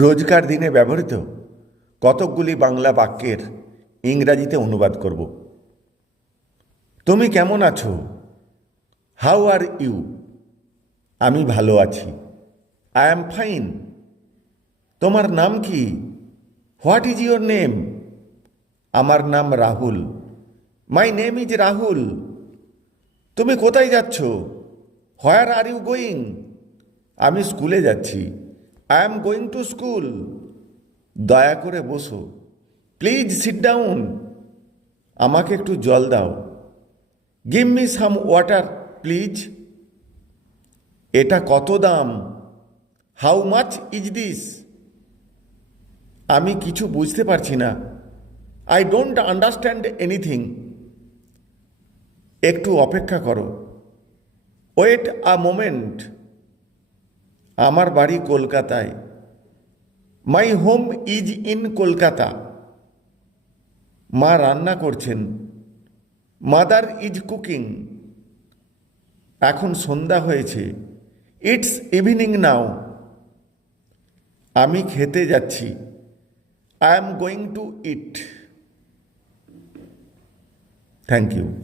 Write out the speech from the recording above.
রোজকার দিনে ব্যবহৃত কতকগুলি বাংলা বাক্যের ইংরাজিতে অনুবাদ করব। তুমি কেমন আছো? How are you? আমি ভালো আছি। I am fine. তোমার নাম কি? What is your name? আমার নাম Rahul. My name is Rahul. তুমি কোথায় যাচ্ছ? Where are you going? আমি স্কুলে যাচ্ছি। I am going to school. দয়া করে বসো। Please sit down. আমাকে একটু জল দাও। Give me some water please. এটা কত দাম? How much is this? আমি কিছু বুঝতে পারছি না। I don't understand anything. একটু অপেক্ষা করো। Wait a moment. আমার বাড়ি কলকাতায়। My home is in Kolkata. মা রান্না করছেন। Mother is cooking. এখন সন্ধ্যা হয়েছে। It's evening now. আমি খেতে যাচ্ছি। I am going to eat. Thank you.